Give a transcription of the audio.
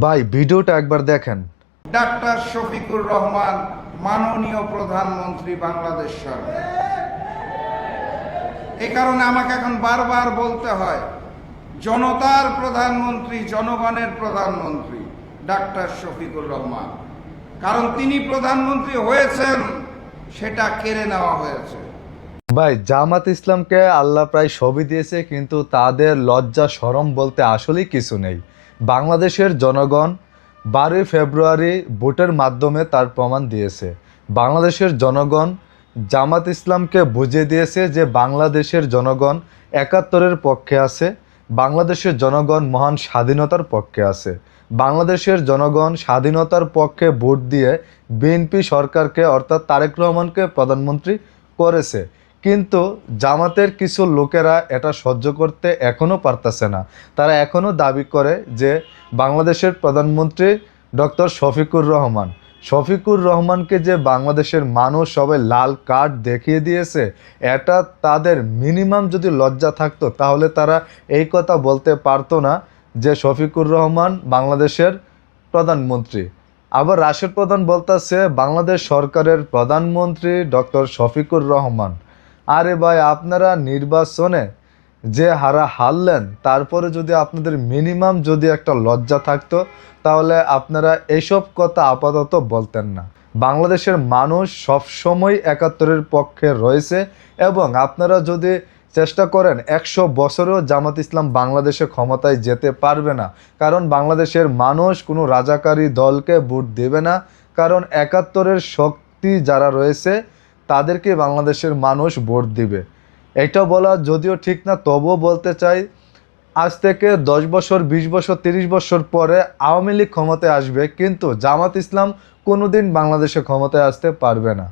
ভাই ভিডিওটা একবার দেখেন। ডাক্তার শফিকুর রহমান মাননীয় প্রধানমন্ত্রী বাংলাদেশ সরকার। এ কারণে আমাকে এখন বারবার বলতে হয়, জনতার প্রধানমন্ত্রী, জনগণের প্রধানমন্ত্রী ডাক্তার শফিকুর রহমান। কারণ তিনি প্রধানমন্ত্রী হয়েছেন, সেটা কেড়ে নেওয়া হয়েছে। ভাই জামাত ইসলামকে আল্লাহ প্রায় সবই দিয়েছে, কিন্তু তাদের লজ্জা শরম বলতে আসলেই কিছু নেই। বাংলাদেশের জনগণ 12 ফেব্রুয়ারি ভোটের মাধ্যমে তার প্রমাণ দিয়েছে। বাংলাদেশের জনগণ জামাত ইসলামকে বুঝিয়ে দিয়েছে যে বাংলাদেশের জনগণ 71-এর পক্ষে আছে, বাংলাদেশের জনগণ মহান স্বাধীনতার পক্ষে আছে। বাংলাদেশের জনগণ স্বাধীনতার পক্ষে ভোট দিয়ে বিএনপি সরকারকে অর্থাৎ তারেক রহমানকে প্রধানমন্ত্রী করেছে। কিন্তু জামাতের কিছু লোকেরা এটা সহ্য করতে এখনও পারতেছে না। তারা এখনও দাবি করে যে বাংলাদেশের প্রধানমন্ত্রী ডক্টর শফিকুর রহমান। শফিকুর রহমানকে যে বাংলাদেশের মানুষ সবাই লাল কার্ড দেখিয়ে দিয়েছে, এটা তাদের মিনিমাম যদি লজ্জা থাকতো তাহলে তারা এই কথা বলতে পারতো না যে শফিকুর রহমান বাংলাদেশের প্রধানমন্ত্রী। আবার রাশেদ প্রধান বলতেছে বাংলাদেশ সরকারের প্রধানমন্ত্রী ডক্টর শফিকুর রহমান। আরে ভাই, আপনারা নির্বাচনে যে হারলেন, তারপরে যদি আপনাদের মিনিমাম যদি একটা লজ্জা থাকতো তাহলে আপনারা এইসব কথা আপাতত বলতেন না। বাংলাদেশের মানুষ সবসময় 71-এর পক্ষে রয়েছে, এবং আপনারা যদি চেষ্টা করেন 100 বছরেও জামাত ইসলাম বাংলাদেশে ক্ষমতায় যেতে পারবে না। কারণ বাংলাদেশের মানুষ কোনো রাজাকারী দলকে ভোট দেবে না। কারণ 71-এর শক্তি যারা রয়েছে তাদেরকে বাংলাদেশের মানুষ ভোট দিবে। এটা বলা যদিও ঠিক না, তবুও বলতে চাই, আজ থেকে 10 বছর, 20 বছর, 30 বছর পরে আওয়ামী লীগ ক্ষমতায় আসবে, কিন্তু জামাত ইসলাম কোনোদিন বাংলাদেশে ক্ষমতায় আসতে পারবে না।